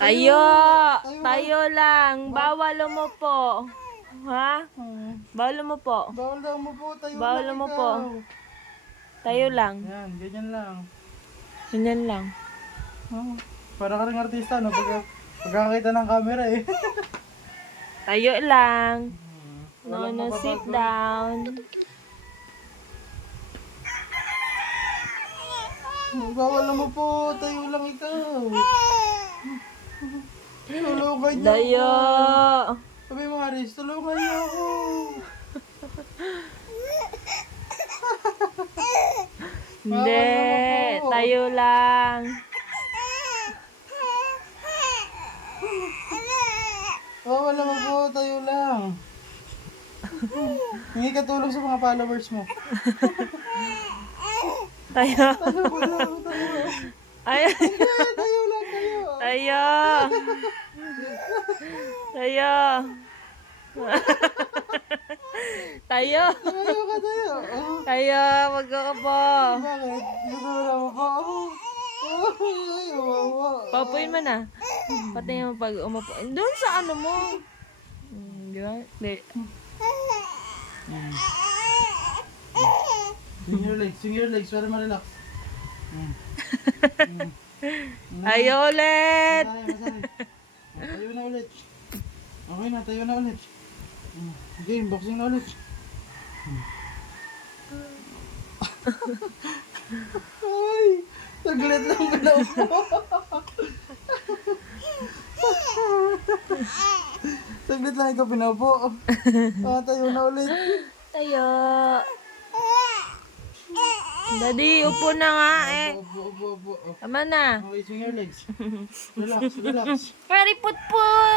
Tayo! Tayo. Tayo lang. Bawal umupo. Ha? Bawal umupo. Bawal daw mo po, tayo Bawal lang umupo. ikaw. Tayo lang. Yan, ganyan lang. Ganyan lang. Oh, para ka rin artista, no? Pagkakita ng camera eh. Tayo lang. No, Walang no, mapapagod. sit down. Bawal mo po, tayo lang ikaw. Tulungan niyo Tayo. ako. Sabi mo, Aris, tulungan niyo ako. Hindi. Bawal mo po. Tayo lang. Bawal mo po, tayo lang. Hingi ka tulong sa mga followers mo. Tayo. Tayo. Ay. Tayo lang, tayo. Tayo. Tayo. Tayo. Tayo ka, tayo. Oh, Tayo. Magkakapo. bakit? Gusto mo po? Ay, wawa. Papuin mo na. Pati mo pag umupo. Doon sa ano mo. Di ba? Di. Swing your legs, para ma-relax. Tayo ulit. Masaya. Tayo na ulit. Okay na, tayo na ulit. Game, boxing na ulit. Ay, saglit lang galaw mo. Saglit lang ikaw pinapo. Tayo na ulit. Tayo. Daddy, upo na nga eh. Opo. Tama na. Okay, swing your legs. Relax. Very put-put.